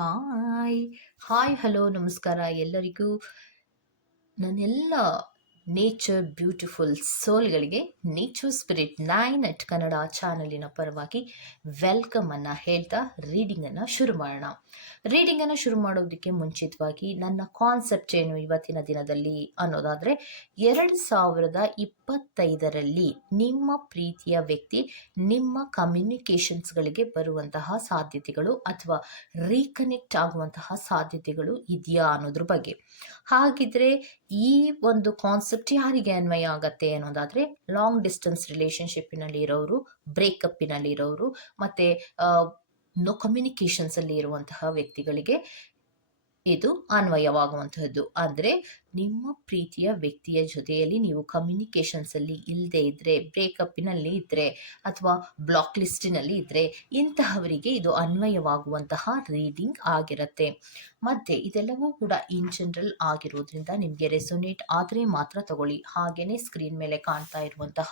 Hi hi hello ನಮಸ್ಕಾರ ಎಲ್ಲರಿಗೂ. ನನ್ನೆಲ್ಲ nature beautiful ಸೋಲ್ಗಳಿಗೆ nature spirit nine at Kannada ಚಾನಲಿನ ಪರವಾಗಿ ವೆಲ್ಕಮ್ ಅನ್ನು ಹೇಳ್ತಾ ರೀಡಿಂಗನ್ನು ಶುರು ಮಾಡೋಣ. ರೀಡಿಂಗನ್ನು ಶುರು ಮಾಡೋದಕ್ಕೆ ಮುಂಚಿತವಾಗಿ ನನ್ನ ಕಾನ್ಸೆಪ್ಟ್ ಏನು ಇವತ್ತಿನ ದಿನದಲ್ಲಿ ಅನ್ನೋದಾದರೆ ಎರಡು ಸಾವಿರದ ಇಪ್ಪತ್ತೈದರಲ್ಲಿ ನಿಮ್ಮ ಪ್ರೀತಿಯ ವ್ಯಕ್ತಿ ನಿಮ್ಮ ಕಮ್ಯುನಿಕೇಷನ್ಸ್ಗಳಿಗೆ ಬರುವಂತಹ ಸಾಧ್ಯತೆಗಳು ಅಥವಾ ರೀಕನೆಕ್ಟ್ ಆಗುವಂತಹ ಸಾಧ್ಯತೆಗಳು ಇದೆಯಾ ಅನ್ನೋದ್ರ ಬಗ್ಗೆ. ಹಾಗಿದ್ರೆ ಈ ಒಂದು ಕಾನ್ಸೆಪ್ಟ್ ಯಾರಿಗೆ ಅನ್ವಯ ಆಗತ್ತೆ ಅನ್ನೋದಾದ್ರೆ ಲಾಂಗ್ ಡಿಸ್ಟೆನ್ಸ್ ರಿಲೇಶನ್ಶಿಪ್ಪಿನಲ್ಲಿ ಇರೋರು ಬ್ರೇಕಪ್ಪಿನಲ್ಲಿ ಇರೋರು ಮತ್ತೆ ನೋ ಕಮ್ಯುನಿಕೇಷನ್ಸ್ ಅಲ್ಲಿ ಇರುವಂತಹ ವ್ಯಕ್ತಿಗಳಿಗೆ ಇದು ಅನ್ವಯವಾಗುವಂತಹದ್ದು. ಅಂದರೆ ನಿಮ್ಮ ಪ್ರೀತಿಯ ವ್ಯಕ್ತಿಯ ಜೊತೆಯಲ್ಲಿ ನೀವು ಕಮ್ಯುನಿಕೇಷನ್ಸ್ ಅಲ್ಲಿ ಇಲ್ಲದೆ ಇದ್ದರೆ ಬ್ರೇಕಪ್ಪಿನಲ್ಲಿ ಇದ್ದರೆ ಅಥವಾ ಬ್ಲಾಕ್ ಲಿಸ್ಟಿನಲ್ಲಿ ಇದ್ದರೆ ಇಂತಹವರಿಗೆ ಇದು ಅನ್ವಯವಾಗುವಂತಹ ರೀಡಿಂಗ್ ಆಗಿರುತ್ತೆ. ಮತ್ತೆ ಇದೆಲ್ಲವೂ ಕೂಡ ಇನ್ ಜನರಲ್ ಆಗಿರೋದ್ರಿಂದ ನಿಮಗೆ ರೆಸೊನೇಟ್ ಆದರೆ ಮಾತ್ರ ತಗೊಳ್ಳಿ. ಹಾಗೇನೆ ಸ್ಕ್ರೀನ್ ಮೇಲೆ ಕಾಣ್ತಾ ಇರುವಂತಹ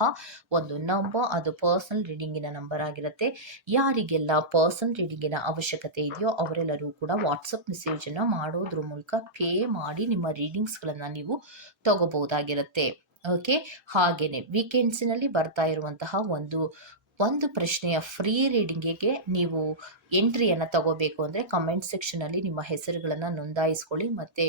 ಒಂದು ನಂಬರ್ ಅದು ಪರ್ಸನಲ್ ರೀಡಿಂಗಿನ ನಂಬರ್ ಆಗಿರುತ್ತೆ. ಯಾರಿಗೆಲ್ಲ ಪರ್ಸನಲ್ ರೀಡಿಂಗಿನ ಅವಶ್ಯಕತೆ ಇದೆಯೋ ಅವರೆಲ್ಲರೂ ಕೂಡ ವಾಟ್ಸಪ್ ಮೆಸೇಜನ್ನು ಮಾಡೋದ್ರ ಮೂಲಕ ಪೇ ಮಾಡಿ ನಿಮ್ಮ ರೀಡಿಂಗ್ಸ್ಗಳನ್ನು ನೀವು ತಗೋಬಹುದಾಗಿರುತ್ತೆ. ಓಕೆ? ಹಾಗೇನೆ ವೀಕೆಂಡ್ಸಿನಲ್ಲಿ ಬರ್ತಾ ಇರುವಂತಹ ಒಂದು ಒಂದು ಪ್ರಶ್ನೆಯ ಫ್ರೀ ರೀಡಿಂಗಿಗೆ ನೀವು ಎಂಟ್ರಿಯನ್ನು ತಗೋಬೇಕು ಅಂದರೆ ಕಮೆಂಟ್ ಸೆಕ್ಷನಲ್ಲಿ ನಿಮ್ಮ ಹೆಸರುಗಳನ್ನು ನೋಂದಾಯಿಸ್ಕೊಳ್ಳಿ ಮತ್ತು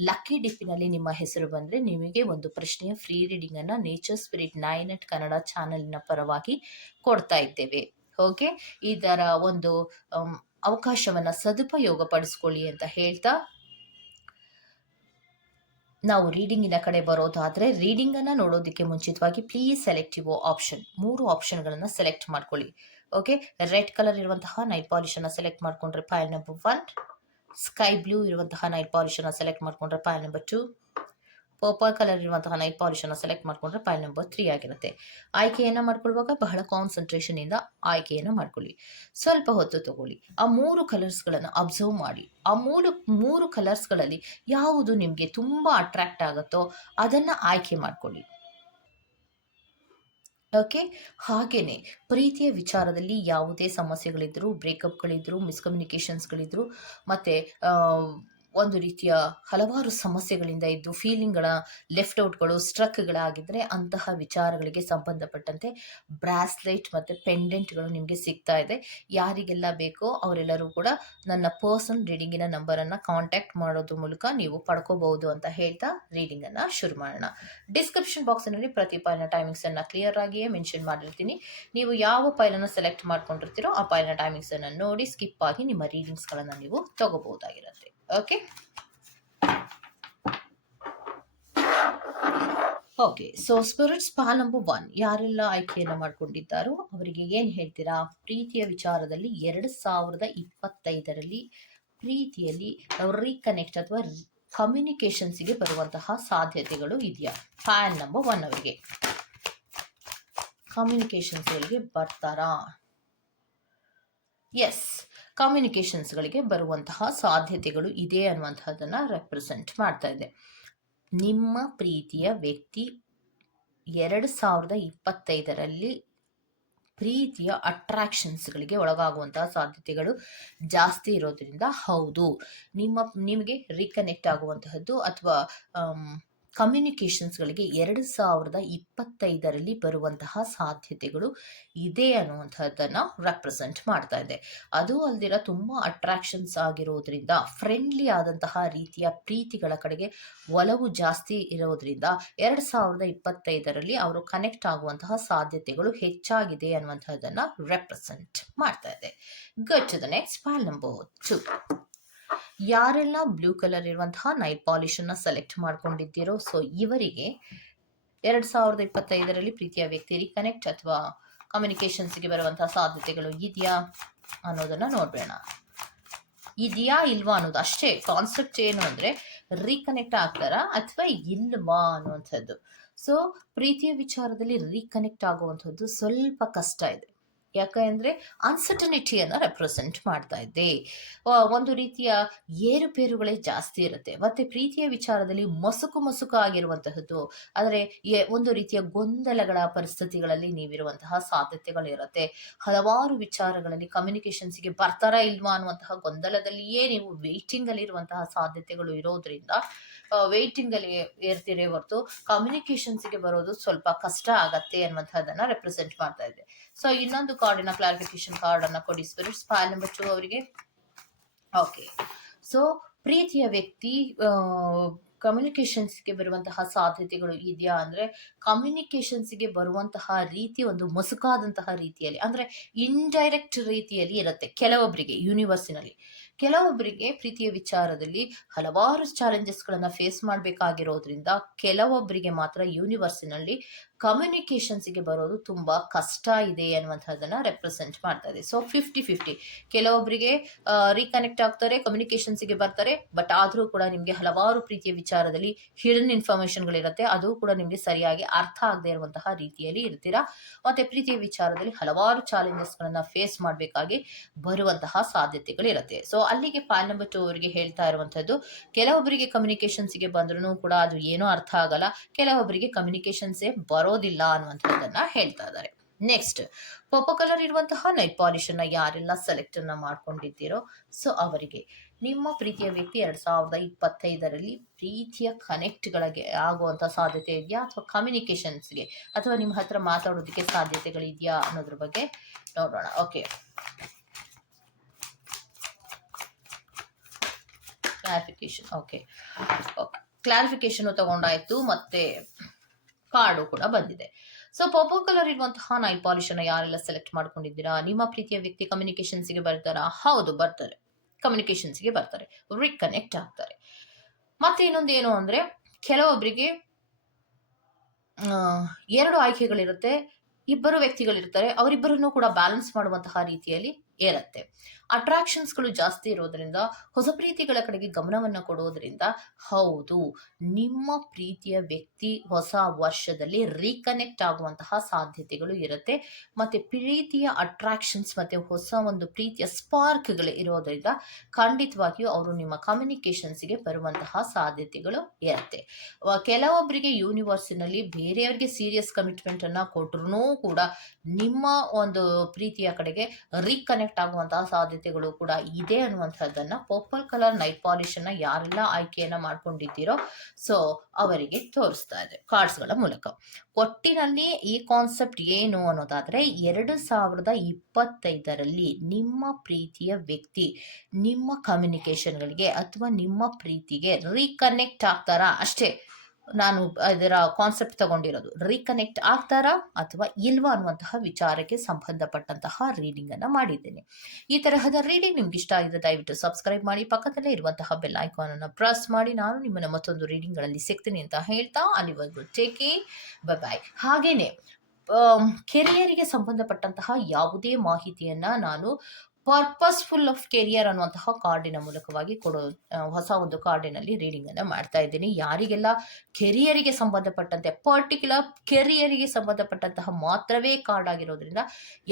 ಲಕ್ಕಿ ಡಿಪ್ಪಿನಲ್ಲಿ ನಿಮ್ಮ ಹೆಸರು ಬಂದರೆ ನಿಮಗೆ ಒಂದು ಪ್ರಶ್ನೆಯ free ರೀಡಿಂಗನ್ನು nature spirit nine at Kannada ಚಾನಲಿನ ಪರವಾಗಿ ಕೊಡ್ತಾ ಇದ್ದೇವೆ. ಓಕೆ? ಇದರ ಒಂದು ಅವಕಾಶವನ್ನು ಸದುಪಯೋಗ ಪಡಿಸ್ಕೊಳ್ಳಿ ಅಂತ ಹೇಳ್ತಾ ನಾವು ರೀಡಿಂಗಿನ ಕಡೆ ಬರೋದಾದರೆ ರೀಡಿಂಗನ್ನು ನೋಡೋದಕ್ಕೆ ಮುಂಚಿತವಾಗಿ ಪ್ಲೀಸ್ ಸೆಲೆಕ್ಟಿವ್ ಆಪ್ಷನ್ ಮೂರು ಆಪ್ಷನ್ಗಳನ್ನು ಸೆಲೆಕ್ಟ್ ಮಾಡ್ಕೊಳ್ಳಿ. ಓಕೆ ರೆಡ್ ಕಲರ್ ಇರುವಂತಹ ನೈಟ್ ಪಾಲಿಶನ್ನು ಸೆಲೆಕ್ಟ್ ಮಾಡ್ಕೊಂಡ್ರೆ pile number one sky blue ಇರುವಂತಹ ನೈಟ್ ಪಾಲಿಶನ್ನು ಸೆಲೆಕ್ಟ್ ಮಾಡ್ಕೊಂಡ್ರೆ pile number two purple colour ಇರುವಂತಹ ನೈಟ್ ಪಾಲಿಶನ್ನು ಸೆಲೆಕ್ಟ್ ಮಾಡ್ಕೊಂಡ್ರೆ ಫೈಲ್ ನಂಬರ್ ತ್ರೀ ಆಗಿರುತ್ತೆ. ಆಯ್ಕೆಯನ್ನು ಮಾಡ್ಕೊಳ್ಳುವಾಗ ಬಹಳ ಕಾನ್ಸಂಟ್ರೇಷನಿಂದ ಆಯ್ಕೆಯನ್ನು ಮಾಡ್ಕೊಳ್ಳಿ. ಸ್ವಲ್ಪ ಹೊತ್ತು ತಗೊಳ್ಳಿ. ಆ ಮೂರು ಕಲರ್ಸ್ಗಳನ್ನು ಅಬ್ಸರ್ವ್ ಮಾಡಿ. ಆ ಮೂರು ಮೂರು ಕಲರ್ಸ್ಗಳಲ್ಲಿ ಯಾವುದು ನಿಮಗೆ ತುಂಬ ಅಟ್ರಾಕ್ಟ್ ಆಗುತ್ತೋ ಅದನ್ನು ಆಯ್ಕೆ ಮಾಡ್ಕೊಳ್ಳಿ. ಓಕೆ ಹಾಗೇನೆ ಪ್ರೀತಿಯ ವಿಚಾರದಲ್ಲಿ ಯಾವುದೇ ಸಮಸ್ಯೆಗಳಿದ್ರು ಬ್ರೇಕಪ್ಗಳಿದ್ದರೂ ಮಿಸ್ಕಮ್ಯುನಿಕೇಷನ್ಸ್ಗಳಿದ್ದರೂ ಮತ್ತು ಒಂದು ರೀತಿಯ ಹಲವಾರು ಸಮಸ್ಯೆಗಳಿಂದ ಇದ್ದು ಫೀಲಿಂಗ್ಗಳ ಲೆಫ್ಟ್ ಔಟ್ಗಳು ಸ್ಟ್ರಕ್ಗಳಾಗಿದ್ದರೆ ಅಂತಹ ವಿಚಾರಗಳಿಗೆ ಸಂಬಂಧಪಟ್ಟಂತೆ ಬ್ರಾಸ್ಲೆಟ್ ಮತ್ತು ಪೆಂಡೆಂಟ್ಗಳು ನಿಮಗೆ ಸಿಗ್ತಾ ಇದೆ. ಯಾರಿಗೆಲ್ಲ ಬೇಕೋ ಅವರೆಲ್ಲರೂ ಕೂಡ ನನ್ನ ಪರ್ಸನ್ ರೀಡಿಂಗಿನ ನಂಬರನ್ನು ಕಾಂಟ್ಯಾಕ್ಟ್ ಮಾಡೋದ್ರ ಮೂಲಕ ನೀವು ಪಡ್ಕೋಬಹುದು ಅಂತ ಹೇಳ್ತಾ ರೀಡಿಂಗನ್ನು ಶುರು ಮಾಡೋಣ. ಡಿಸ್ಕ್ರಿಪ್ಷನ್ ಬಾಕ್ಸ್ನಲ್ಲಿ ಪ್ರತಿ ಫೈಲ್ನ ಟೈಮಿಂಗ್ಸನ್ನು ಕ್ಲಿಯರ್ ಆಗಿಯೇ ಮೆನ್ಷನ್ ಮಾಡಿರ್ತೀನಿ. ನೀವು ಯಾವ ಪೈಲನ್ನು ಸೆಲೆಕ್ಟ್ ಮಾಡ್ಕೊಂಡಿರ್ತೀರೋ ಆ ಫೈಲ್ನ ಟೈಮಿಂಗ್ಸನ್ನು ನೋಡಿ ಸ್ಕಿಪ್ ಆಗಿ ನಿಮ್ಮ ರೀಡಿಂಗ್ಸ್ಗಳನ್ನು ನೀವು ತಗೋಬಹುದಾಗಿರುತ್ತೆ. ಓಕೆ ಓಕೆ ಸೊ ಸ್ಪಿರಿಟ್ಸ್ ಪಾ ನಂಬರ್ ಒನ್ ಯಾರೆಲ್ಲ ಆಯ್ಕೆಯನ್ನು ಮಾಡಿಕೊಂಡಿದ್ದಾರೋ ಅವರಿಗೆ ಏನು ಹೇಳ್ತೀರಾ? ಪ್ರೀತಿಯ ವಿಚಾರದಲ್ಲಿ ಎರಡು ಸಾವಿರದ ಇಪ್ಪತ್ತೈದರಲ್ಲಿ ಪ್ರೀತಿಯಲ್ಲಿ ರೀಕನೆಕ್ಟ್ ಅಥವಾ ಕಮ್ಯುನಿಕೇಶನ್ಸ್ಗೆ ಬರುವಂತಹ ಸಾಧ್ಯತೆಗಳು ಇದೆಯಾ? ಪ್ಯಾನ್ ನಂಬರ್ ಒನ್ ಅವರಿಗೆ. ಕಮ್ಯುನಿಕೇಷನ್ಸ್ಗಳಿಗೆ ಬರ್ತಾರಾ? ಎಸ್ ಕಮ್ಯುನಿಕೇಷನ್ಸ್ಗಳಿಗೆ ಬರುವಂತಹ ಸಾಧ್ಯತೆಗಳು ಇದೆ ಅನ್ನುವಂಥದ್ದನ್ನು ರೆಪ್ರೆಸೆಂಟ್ ಮಾಡ್ತಾ ಇದೆ. ನಿಮ್ಮ ಪ್ರೀತಿಯ ವ್ಯಕ್ತಿ ಎರಡು ಸಾವಿರದ ಇಪ್ಪತ್ತೈದರಲ್ಲಿ ಪ್ರೀತಿಯ ಅಟ್ರಾಕ್ಷನ್ಸ್ಗಳಿಗೆ ಒಳಗಾಗುವಂತಹ ಸಾಧ್ಯತೆಗಳು ಜಾಸ್ತಿ ಇರೋದ್ರಿಂದ ಹೌದು. ನಿಮ್ಮ, ನಿಮಗೆ ರೀಕನೆಕ್ಟ್ ಆಗುವಂತಹದ್ದು ಅಥವಾ ಕಮ್ಯುನಿಕೇಷನ್ಸ್ಗಳಿಗೆ ಎರಡು ಸಾವಿರದ ಇಪ್ಪತ್ತೈದರಲ್ಲಿ ಬರುವಂತಹ ಸಾಧ್ಯತೆಗಳು ಇದೆ ಅನ್ನುವಂಥದ್ದನ್ನು ರೆಪ್ರೆಸೆಂಟ್ ಮಾಡ್ತಾ ಇದೆ. ಅದು ಅಲ್ದಿರ ತುಂಬ ಅಟ್ರಾಕ್ಷನ್ಸ್ ಆಗಿರೋದ್ರಿಂದ ಫ್ರೆಂಡ್ಲಿ ಆದಂತಹ ರೀತಿಯ ಪ್ರೀತಿಗಳ ಕಡೆಗೆ ಒಲವು ಜಾಸ್ತಿ ಇರೋದ್ರಿಂದ ಎರಡು ಸಾವಿರದ ಇಪ್ಪತ್ತೈದರಲ್ಲಿ ಅವರು ಕನೆಕ್ಟ್ ಆಗುವಂತಹ ಸಾಧ್ಯತೆಗಳು ಹೆಚ್ಚಾಗಿದೆ ಅನ್ನುವಂಥದ್ದನ್ನು ರೆಪ್ರೆಸೆಂಟ್ ಮಾಡ್ತಾ ಇದೆ. Got to the next pile number two ಯಾರೆಲ್ಲ ಬ್ಲೂ ಕಲರ್ ಇರುವಂತಹ ನೈಟ್ ಪಾಲಿಶನ್ನು ಸೆಲೆಕ್ಟ್ ಮಾಡ್ಕೊಂಡಿದ್ದೀರೋ, ಸೊ ಇವರಿಗೆ ಎರಡು ಸಾವಿರದ ಇಪ್ಪತ್ತೈದರಲ್ಲಿ ಪ್ರೀತಿಯ ವ್ಯಕ್ತಿ ರೀಕನೆಕ್ಟ್ ಅಥವಾ ಕಮ್ಯುನಿಕೇಷನ್ಸ್ಗೆ ಬರುವಂತಹ ಸಾಧ್ಯತೆಗಳು ಇದೆಯಾ ಅನ್ನೋದನ್ನು ನೋಡಬೇಡ. ಇದೆಯಾ ಇಲ್ವಾ ಅನ್ನೋದು ಅಷ್ಟೇ ಕಾನ್ಸೆಪ್ಟ್ ಏನು ಅಂದರೆ ರೀಕನೆಕ್ಟ್ ಆಗ್ತಾರಾ ಅಥವಾ ಇಲ್ವಾ ಅನ್ನುವಂಥದ್ದು. ಸೊ ಪ್ರೀತಿಯ ವಿಚಾರದಲ್ಲಿ ರೀಕನೆಕ್ಟ್ ಆಗುವಂಥದ್ದು ಸ್ವಲ್ಪ ಕಷ್ಟ ಇದೆ. ಯಾಕೆಂದ್ರೆ ಅನ್ಸರ್ಟನಿಟಿಯನ್ನು ರೆಪ್ರೆಸೆಂಟ್ ಮಾಡ್ತಾ ಇದೆ. ಒಂದು ರೀತಿಯ ಏರುಪೇರುಗಳೇ ಜಾಸ್ತಿ ಇರುತ್ತೆ. ಮತ್ತೆ ಪ್ರೀತಿಯ ವಿಚಾರದಲ್ಲಿ ಮಸುಕು ಮಸುಕು ಆಗಿರುವಂತಹದ್ದು, ಆದರೆ ಒಂದು ರೀತಿಯ ಗೊಂದಲಗಳ ಪರಿಸ್ಥಿತಿಗಳಲ್ಲಿ ನೀವಿರುವಂತಹ ಸಾಧ್ಯತೆಗಳಿರುತ್ತೆ. ಹಲವಾರು ವಿಚಾರಗಳಲ್ಲಿ ಕಮ್ಯುನಿಕೇಶನ್ಸ್ಗೆ ಬರ್ತಾರಾ ಇಲ್ವಾ ಅನ್ನುವಂತಹ ಗೊಂದಲದಲ್ಲಿಯೇ ನೀವು ವೇಟಿಂಗಲ್ಲಿರುವಂತಹ ಸಾಧ್ಯತೆಗಳು ಇರೋದ್ರಿಂದ ವೇಟಿಂಗ್ ಅಲ್ಲಿ ಏರ್ತೀರಿ ಹೊರತು ಕಮ್ಯುನಿಕೇಶನ್ಸ್ಗೆ ಬರೋದು ಸ್ವಲ್ಪ ಕಷ್ಟ ಆಗತ್ತೆ ಅನ್ನುವಂಥದ್ದನ್ನ ರೆಪ್ರೆಸೆಂಟ್ ಮಾಡ್ತಾ ಇದೆ. ಸೊ ಇನ್ನೊಂದು ಕಾರ್ಡಿನ ಕ್ಲಾರಿಫಿಕೇಶನ್ ಕಾರ್ಡ್ ಅನ್ನ ಕೊಡಿ ಸ್ಪಿರಿಟ್ಸ್ ಫೈಲ್ ನಂಬರ್ ಅವರಿಗೆ. ಓಕೆ ಸೊ ಪ್ರೀತಿಯ ವ್ಯಕ್ತಿ ಕಮ್ಯುನಿಕೇಶನ್ಸ್ಗೆ ಬರುವಂತಹ ಸಾಧ್ಯತೆಗಳು ಇದೆಯಾ ಅಂದ್ರೆ ಕಮ್ಯುನಿಕೇಶನ್ಸ್ಗೆ ಬರುವಂತಹ ರೀತಿ ಒಂದು ಮಸುಕಾದಂತಹ ರೀತಿಯಲ್ಲಿ ಅಂದ್ರೆ ಇಂಡೈರೆಕ್ಟ್ ರೀತಿಯಲ್ಲಿ ಇರುತ್ತೆ. ಕೆಲವೊಬ್ಬರಿಗೆ ಯೂನಿವರ್ಸಿನಲ್ಲಿ ಕೆಲವೊಬ್ಬರಿಗೆ ಪ್ರೀತಿಯ ವಿಚಾರದಲ್ಲಿ ಹಲವಾರು ಚಾಲೆಂಜಸ್ಗಳನ್ನು ಫೇಸ್ ಮಾಡಬೇಕಾಗಿರೋದ್ರಿಂದ ಕೆಲವೊಬ್ಬರಿಗೆ ಮಾತ್ರ ಯೂನಿವರ್ಸಿನಲ್ಲಿ ಕಮ್ಯುನಿಕೇಶನ್ಸ್ಗೆ ಬರೋದು ತುಂಬಾ ಕಷ್ಟ ಇದೆ ಅನ್ನುವಂಥದ್ದನ್ನ ರೆಪ್ರೆಸೆಂಟ್ ಮಾಡ್ತಾ ಇದೆ. ಸೊ ಫಿಫ್ಟಿ ಫಿಫ್ಟಿ ಕೆಲವೊಬ್ಬರಿಗೆ ರೀಕನೆಕ್ಟ್ ಆಗ್ತಾರೆ ಕಮ್ಯುನಿಕೇಶನ್ಸ್ಗೆ ಬರ್ತಾರೆ ಬಟ್ ಆದರೂ ಕೂಡ ನಿಮಗೆ ಹಲವಾರು ಪ್ರೀತಿಯ ವಿಚಾರದಲ್ಲಿ ಹಿಡನ್ ಇನ್ಫಾರ್ಮೇಷನ್ಗಳಿರುತ್ತೆ ಅದು ಕೂಡ ನಿಮಗೆ ಸರಿಯಾಗಿ ಅರ್ಥ ಆಗದೆ ಇರುವಂತಹ ರೀತಿಯಲ್ಲಿ ಇರ್ತೀರಾ? ಮತ್ತೆ ಪ್ರೀತಿಯ ವಿಚಾರದಲ್ಲಿ ಹಲವಾರು ಚಾಲೆಂಜಸ್ಗಳನ್ನು ಫೇಸ್ ಮಾಡಬೇಕಾಗಿ ಬರುವಂತಹ ಸಾಧ್ಯತೆಗಳಿರುತ್ತೆ. ಸೊ ಅಲ್ಲಿಗೆ ಪಾಲ್ ನಂಬರ್ ಟು ಅವರಿಗೆ ಹೇಳ್ತಾ ಇರುವಂತದ್ದು, ಕೆಲವೊಬ್ಬರಿಗೆ ಕಮ್ಯುನಿಕೇಶನ್ಸ್ಗೆ ಬಂದ್ರೂ ಕೂಡ ಅದು ಏನೂ ಅರ್ಥ ಆಗಲ್ಲ, ಕೆಲವೊಬ್ಬರಿಗೆ ಕಮ್ಯುನಿಕೇಶನ್ಸೇ ಬರೋದಿಲ್ಲ ಅನ್ನುವಂಥದ್ದನ್ನ ಹೇಳ್ತಾ ಇದ್ದಾರೆ. ನೆಕ್ಸ್ಟ್ ಪರ್ಪಲ್ ಕಲರ್ ಇರುವಂತಹ ನೈಟ್ ಪಾಲಿಶ್ ಅನ್ನ ಯಾರೆಲ್ಲ ಸೆಲೆಕ್ಟ್ ಅನ್ನ ಮಾಡ್ಕೊಂಡಿದ್ದೀರೋ ಸೊ ಅವರಿಗೆ ನಿಮ್ಮ ಪ್ರೀತಿಯ ವ್ಯಕ್ತಿ ಎರಡ್ ಸಾವಿರದ ಇಪ್ಪತ್ತೈದರಲ್ಲಿ ಪ್ರೀತಿಯ ಕನೆಕ್ಟ್ಗಳಿಗೆ ಆಗುವಂತ ಸಾಧ್ಯತೆ ಇದೆಯಾ ಅಥವಾ ಕಮ್ಯುನಿಕೇಶನ್ಸ್ಗೆ ಅಥವಾ ನಿಮ್ಮ ಹತ್ರ ಮಾತಾಡೋದಕ್ಕೆ ಸಾಧ್ಯತೆಗಳಿದೆಯಾ ಅನ್ನೋದ್ರ ಬಗ್ಗೆ ನೋಡೋಣ ಓಕೆ ಕ್ಲಾರಿಫಿಕೇಶನ್ ಓಕೆ ಕ್ಲಾರಿಫಿಕೇಶನ್ ತಗೊಂಡಾಯ್ತು, ಮತ್ತೆ ಕಾರ್ಡು ಕೂಡ ಬಂದಿದೆ. ಸೊ ಪರ್ಪಲ್ ಕಲರ್ ಇರುವಂತಹ ನೈ ಪಾಲಿಶ್ ಅನ್ನ ಯಾರೆಲ್ಲ ಸೆಲೆಕ್ಟ್ ಮಾಡ್ಕೊಂಡಿದ್ದೀರಾ? ನಿಮ್ಮ ಪ್ರೀತಿಯ ವ್ಯಕ್ತಿ ಕಮ್ಯುನಿಕೇಶನ್ಸ್ಗೆ ಬರ್ತಾರಾ? ಹೌದು, ಬರ್ತಾರೆ. ಕಮ್ಯುನಿಕೇಶನ್ಸ್ಗೆ ಬರ್ತಾರೆ. ರಿಕನೆಕ್ಟ್ ಆಗ್ತಾರೆ. ಮತ್ತೆ ಇನ್ನೊಂದು ಏನು ಅಂದ್ರೆ ಕೆಲವೊಬ್ಬರಿಗೆ ಎರಡು ಆಯ್ಕೆಗಳಿರುತ್ತೆ. ಇಬ್ಬರು ವ್ಯಕ್ತಿಗಳಿರ್ತಾರೆ. ಅವರಿಬ್ಬರನ್ನು ಕೂಡ ಬ್ಯಾಲೆನ್ಸ್ ಮಾಡುವಂತಹ ರೀತಿಯಲ್ಲಿ ಇರುತ್ತೆ ಅಟ್ರಾಕ್ಷನ್ಸ್ಗಳು ಜಾಸ್ತಿ ಇರೋದ್ರಿಂದ, ಹೊಸ ಪ್ರೀತಿಗಳ ಕಡೆಗೆ ಗಮನವನ್ನು ಕೊಡೋದ್ರಿಂದ ಹೌದು, ನಿಮ್ಮ ಪ್ರೀತಿಯ ವ್ಯಕ್ತಿ ಹೊಸ ವರ್ಷದಲ್ಲಿ ರೀಕನೆಕ್ಟ್ ಆಗುವಂತಹ ಸಾಧ್ಯತೆಗಳು ಇರುತ್ತೆ. ಮತ್ತೆ ಪ್ರೀತಿಯ ಅಟ್ರಾಕ್ಷನ್ಸ್ ಮತ್ತೆ ಹೊಸ ಒಂದು ಪ್ರೀತಿಯ ಸ್ಪಾರ್ಕ್ಗಳು ಇರೋದ್ರಿಂದ ಖಂಡಿತವಾಗಿಯೂ ಅವರು ನಿಮ್ಮ ಕಮ್ಯುನಿಕೇಶನ್ಸ್ಗೆ ಬರುವಂತಹ ಸಾಧ್ಯತೆಗಳು ಇರುತ್ತೆ. ಕೆಲವೊಬ್ಬರಿಗೆ ಯೂನಿವರ್ಸಿನಲ್ಲಿ ಬೇರೆಯವರಿಗೆ ಸೀರಿಯಸ್ ಕಮಿಟ್ಮೆಂಟ್ ಅನ್ನ ಕೊಟ್ರು ಕೂಡ ನಿಮ್ಮ ಒಂದು ಪ್ರೀತಿಯ ಕಡೆಗೆ ರೀಕನೆಕ್ಟ್ ಆಗುವಂತಹ ಸಾಧ್ಯತೆಗಳು ಕೂಡ ಇದೆ ಅನ್ನುವಂಥದ್ದನ್ನ ಪರ್ಪಲ್ ಕಲರ್ ನೈಟ್ ಪಾಲಿಶ್ ಅನ್ನ ಯಾರೆಲ್ಲ ಆಯ್ಕೆಯನ್ನ ಮಾಡ್ಕೊಂಡಿದ್ದೀರೋ ಸೊ ಅವರಿಗೆ ತೋರಿಸ್ತಾ ಇದೆ ಕಾರ್ಡ್ಸ್ಗಳ ಮೂಲಕ. ಒಟ್ಟಿನಲ್ಲಿ ಈ ಕಾನ್ಸೆಪ್ಟ್ ಏನು ಅನ್ನೋದಾದ್ರೆ, ಎರಡು ಸಾವಿರದ ಇಪ್ಪತ್ತೈದರಲ್ಲಿ ನಿಮ್ಮ ಪ್ರೀತಿಯ ವ್ಯಕ್ತಿ ನಿಮ್ಮ ಕಮ್ಯುನಿಕೇಶನ್ಗಳಿಗೆ ಅಥವಾ ನಿಮ್ಮ ಪ್ರೀತಿಗೆ ರೀಕನೆಕ್ಟ್ ಆಗ್ತಾರಾ? ಅಷ್ಟೇ. ನಾನು ಇದರ ಕಾನ್ಸೆಪ್ಟ್ ತಗೊಂಡಿರೋದು. ರೀಕನೆಕ್ಟ್ ಆಗ್ತಾರಾ ಅಥವಾ ಇಲ್ವಾ ಅನ್ನುವಂತಹ ವಿಚಾರಕ್ಕೆ ಸಂಬಂಧಪಟ್ಟಂತಹ ರೀಡಿಂಗ್ ಅನ್ನ ಮಾಡಿದ್ದೇನೆ. ಈ ತರಹದ ರೀಡಿಂಗ್ ನಿಮ್ಗೆ ಇಷ್ಟ ಆಗಿದೆ ದಯವಿಟ್ಟು ಸಬ್ಸ್ಕ್ರೈಬ್ ಮಾಡಿ, ಪಕ್ಕದಲ್ಲೇ ಇರುವಂತಹ ಬೆಲ್ ಐಕಾನ್ ಅನ್ನು ಪ್ರೆಸ್ ಮಾಡಿ, ನಾನು ನಿಮ್ಮನ್ನ ಮತ್ತೊಂದು ರೀಡಿಂಗ್ಗಳಲ್ಲಿ ಸಿಗ್ತೀನಿ ಅಂತ ಹೇಳ್ತಾ ಅಲ್ಲಿವರೆಗೂ ಟೇಕಿ ಬೈ ಬಾಯ್ ಹಾಗೇನೆ ಕೆರಿಯರಿಗೆ ಸಂಬಂಧಪಟ್ಟಂತಹ ಯಾವುದೇ ಮಾಹಿತಿಯನ್ನ ನಾನು ಪರ್ಪಸ್ಫುಲ್ ಆಫ್ ಕೆರಿಯರ್ ಅನ್ನುವಂತಹ ಕಾರ್ಡಿನ ಮೂಲಕವಾಗಿ ಕೊಡೋ ಹೊಸ ಒಂದು ಕಾರ್ಡಿನಲ್ಲಿ ರೀಡಿಂಗ್ ಅನ್ನ ಮಾಡ್ತಾ ಇದ್ದೀನಿ. ಯಾರಿಗೆಲ್ಲ ಕೆರಿಯರಿಗೆ ಸಂಬಂಧಪಟ್ಟಂತೆ ಪರ್ಟಿಕ್ಯುಲರ್ ಕೆರಿಯರಿಗೆ ಸಂಬಂಧಪಟ್ಟಂತಹ ಮಾತ್ರವೇ ಕಾರ್ಡ್ ಆಗಿರೋದ್ರಿಂದ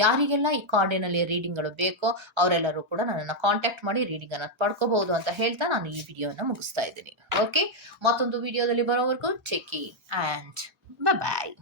ಯಾರಿಗೆಲ್ಲ ಈ ಕಾರ್ಡಿನಲ್ಲಿ ರೀಡಿಂಗ್ಗಳು ಬೇಕೋ ಅವರೆಲ್ಲರೂ ಕೂಡ ನನ್ನನ್ನು ಕಾಂಟ್ಯಾಕ್ಟ್ ಮಾಡಿ ರೀಡಿಂಗ್ ಅನ್ನ ಪಡ್ಕೋಬಹುದು ಅಂತ ಹೇಳ್ತಾ ನಾನು ಈ ವಿಡಿಯೋನ ಮುಗಿಸ್ತಾ ಇದ್ದೀನಿ. ಓಕೆ ಮತ್ತೊಂದು ವಿಡಿಯೋದಲ್ಲಿ ಬರೋವರೆಗೂ ಟೇಕ್ ಆ್ಯಂಡ್ ಬಾಯ್